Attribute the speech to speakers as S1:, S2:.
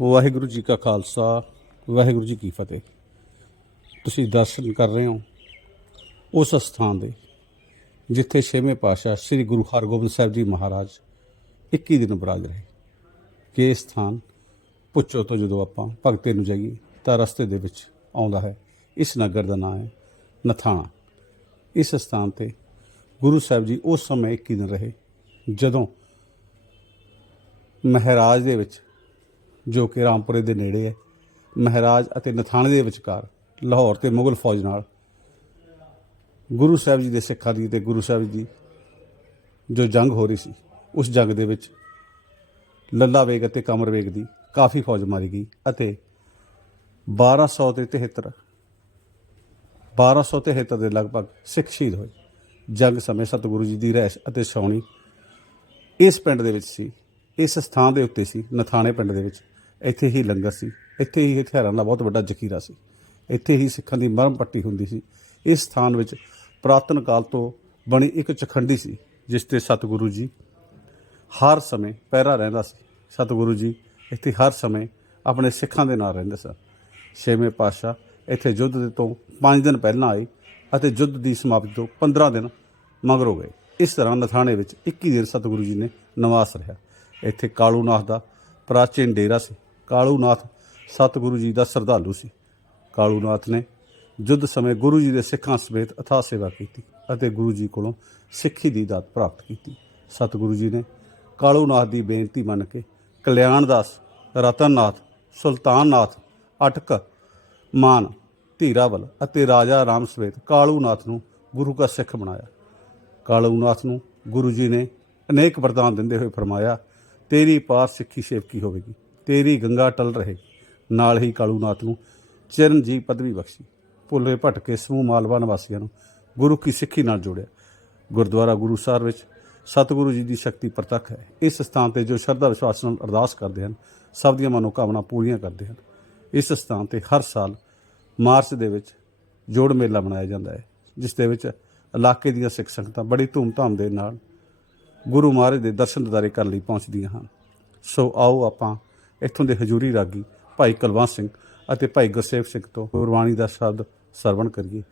S1: ਵਾਹਿਗੁਰੂ ਜੀ ਕਾ ਖਾਲਸਾ, ਵਾਹਿਗੁਰੂ ਜੀ ਕੀ ਫਤਿਹ। ਤੁਸੀਂ ਦਰਸ਼ਨ ਕਰ ਰਹੇ ਹੋ ਉਸ ਸਥਾਨ ਦੇ, ਜਿੱਥੇ ਛੇਵੇਂ ਪਾਤਸ਼ਾਹ ਸ੍ਰੀ ਗੁਰੂ ਹਰਗੋਬਿੰਦ ਸਾਹਿਬ ਜੀ ਮਹਾਰਾਜ 21 ਦਿਨ ਬਰਾਜ ਰਹੇ। ਕਿ ਇਹ ਸਥਾਨ ਪੁੱਛੋ ਤੋਂ ਜਦੋਂ ਆਪਾਂ ਭਗਤੇ ਨੂੰ ਜਾਈਏ, ਤਾਂ ਰਸਤੇ ਦੇ ਵਿੱਚ ਆਉਂਦਾ ਹੈ। ਇਸ ਨਗਰ ਦਾ ਨਾਮ ਹੈ ਨਥਾਣਾ। ਇਸ ਸਥਾਨ ਤੇ ਗੁਰੂ ਸਾਹਿਬ ਜੀ ਉਸ ਸਮੇਂ 21 ਦਿਨ ਰਹੇ, ਜਦੋਂ ਮਹਾਰਾਜ ਦੇ ਵਿੱਚ ਜੋ ਕਿ ਰਾਮਪੁਰੇ ਦੇ ਨੇੜੇ ਹੈ, ਮਹਾਰਾਜ ਅਤੇ ਨਥਾਣੇ ਦੇ ਵਿਚਕਾਰ, ਲਾਹੌਰ ਤੇ ਮੁਗਲ ਫੌਜ ਨਾਲ। ਗੁਰੂ ਸਾਹਿਬ ਜੀ ਦੇ ਸਿੱਖਾਂ ਦੀ ਤੇ ਗੁਰੂ ਸਾਹਿਬ ਜੀ ਜੋ ਜੰਗ ਹੋ ਰਹੀ ਸੀ, ਉਸ ਜੰਗ ਦੇ ਵਿੱਚ ਲੱਲਾ ਵੇਗ ਅਤੇ ਕਮਰ ਵੇਗ ਦੀ ਕਾਫੀ ਫੌਜ ਮਾਰੀ ਗਈ ਅਤੇ 1200 ਤੇ 73 1273 ਦੇ ਲਗਭਗ ਸਿੱਖ ਸ਼ਹੀਦ ਹੋਏ। ਜੰਗ ਸਮੇਂ ਸਤਿਗੁਰੂ ਜੀ ਦੀ ਰਹਿਸ਼ ਅਤੇ ਛਾਉਣੀ ਇਸ ਪਿੰਡ ਦੇ ਵਿੱਚ ਸੀ, ਇਸ ਸਥਾਨ ਦੇ ਉੱਤੇ ਸੀ, ਨਥਾਣੇ ਪਿੰਡ ਦੇ ਵਿੱਚ। ਇੱਥੇ ਹੀ ਲੰਗਰ ਸੀ। ਇੱਥੇ ਹੀ ਹਥਿਆਰਾਂ ਦਾ ਬਹੁਤ ਵੱਡਾ ਜ਼ਖੀਰਾ ਸੀ। ਇੱਥੇ ਹੀ ਸਿੱਖਾਂ ਦੀ ਮਰਮ ਪੱਟੀ ਹੁੰਦੀ ਸੀ। ਇਸ ਸਥਾਨ ਵਿੱਚ ਪ੍ਰਾਤਨ ਕਾਲ ਤੋਂ ਬਣੀ ਇੱਕ ਚਖੰਡੀ ਸੀ, ਜਿਸ ਤੇ ਸਤਿਗੁਰੂ ਜੀ ਹਰ ਸਮੇਂ ਪਹਿਰਾ ਰਹਿੰਦਾ ਸੀ। ਸਤਿਗੁਰੂ ਜੀ ਇੱਥੇ ਹਰ ਸਮੇਂ ਆਪਣੇ ਸਿੱਖਾਂ ਦੇ ਨਾਲ ਰਹਿੰਦੇ ਸਨ। ਛੇਵੇਂ ਪਾਤਸ਼ਾਹ ਇੱਥੇ ਯੁੱਧ ਦੇ ਤੋਂ 5 ਦਿਨ ਪਹਿਲਾਂ ਆਏ ਅਤੇ ਯੁੱਧ ਦੀ ਸਮਾਪਤੀ ਤੋਂ 15 ਦਿਨ ਮਗਰੋਂ ਗਏ। ਇਸ ਤਰ੍ਹਾਂ ਨਥਾਣੇ ਵਿੱਚ 21 ਦਿਨ ਸਤਿਗੁਰੂ ਜੀ ਨੇ ਨਿਵਾਸ ਰਿਹਾ। ਇੱਥੇ ਕਾਲੂਨਾਥ ਦਾ ਪ੍ਰਾਚੀਨ ਡੇਰਾ ਸੀ। ਕਾਲੂਨਾਥ ਸਤਿਗੁਰੂ ਜੀ ਦਾ ਸਰਧਾਲੂ ਸੀ। ਕਾਲੂਨਾਥ ਨੇ ਯੁੱਧ ਸਮੇਂ ਗੁਰੂ ਜੀ ਦੇ ਸਿੱਖਾਂ ਸਮੇਤ ਅਥਾ ਸੇਵਾ ਕੀਤੀ ਅਤੇ ਗੁਰੂ ਜੀ ਕੋਲੋਂ ਸਿੱਖੀ ਦੀ ਦਾਤ ਪ੍ਰਾਪਤ ਕੀਤੀ। ਸਤਿਗੁਰੂ ਜੀ ਨੇ ਕਾਲੂਨਾਥ ਦੀ ਬੇਨਤੀ ਮੰਨ ਕੇ ਕਲਿਆਣਦਾਸ, ਰਤਨਨਾਥ, ਸੁਲਤਾਨਨਾਥ, ਅਟਕ, ਮਾਨ, ਧੀਰਾਵਲ ਅਤੇ ਰਾਜਾ ਰਾਮ ਸਮੇਤ ਕਾਲੂਨਾਥ ਨੂੰ ਗੁਰੂ ਦਾ ਸਿੱਖ ਬਣਾਇਆ। ਕਾਲੂਨਾਥ ਨੂੰ ਗੁਰੂ ਜੀ ਨੇ ਅਨੇਕ ਵਰਦਾਨ ਦਿੰਦੇ ਹੋਏ ਫਰਮਾਇਆ, ਤੇਰੀ ਪਾਰ ਸਿੱਖੀ ਸੇਵਕੀ ਹੋਵੇਗੀ। ਤੇਰੀ ਗੰਗਾ ਟਲ ਰਹੇ। ਨਾਲ ਹੀ ਕਾਲੂਨਾਥ ਨੂੰ ਚਰਨਜੀਵ ਪਦਵੀ ਬਖਸ਼ੀ। ਭੁੱਲੇ ਭਟਕੇ ਸਮੂਹ ਮਾਲਵਾ ਨਿਵਾਸੀਆਂ ਨੂੰ ਗੁਰੂ ਕੀ ਸਿੱਖੀ ਨਾਲ ਜੋੜਿਆ। ਗੁਰਦੁਆਰਾ ਗੁਰੂ ਸਾਹਿਬ ਵਿੱਚ ਸਤਿਗੁਰੂ ਜੀ ਦੀ ਸ਼ਕਤੀ ਪ੍ਰਤੱਖ ਹੈ। ਇਸ ਸਥਾਨ ਤੇ ਜੋ ਸ਼ਰਧਾ ਵਿਸ਼ਵਾਸ ਨਾਲ ਅਰਦਾਸ ਕਰਦੇ ਹਨ, ਸਭ ਦੀਆਂ ਮਨੋਕਾਮਨਾ ਪੂਰੀਆਂ ਕਰਦੇ ਹਨ। ਇਸ ਸਥਾਨ ਤੇ ਹਰ ਸਾਲ ਮਾਰਚ ਦੇ ਵਿੱਚ ਜੋੜ ਮੇਲਾ ਮਨਾਇਆ ਜਾਂਦਾ ਹੈ, ਜਿਸ ਦੇ ਵਿੱਚ ਇਲਾਕੇ ਦੀਆਂ ਸਿੱਖ ਸੰਗਤਾਂ ਬੜੀ ਧੂਮਧਾਮ ਦੇ ਨਾਲ ਗੁਰੂ ਮਹਾਰਾਜ ਦੇ ਦਰਸ਼ਨ ਦਿਦਾਰੇ ਕਰਨ ਲਈ ਪਹੁੰਚਦੀਆਂ ਹਨ। ਸੋ ਆਓ ਆਪਾਂ ਇੱਥੋਂ ਦੇ ਹਜੂਰੀ ਰਾਗੀ ਭਾਈ ਕੁਲਵੰਤ ਸਿੰਘ ਅਤੇ ਭਾਈ ਗੁਰਸੇਵ ਸਿੰਘ ਤੋਂ ਗੁਰਬਾਣੀ ਦਾ ਸ਼ਬਦ ਸਰਵਣ ਕਰੀਏ।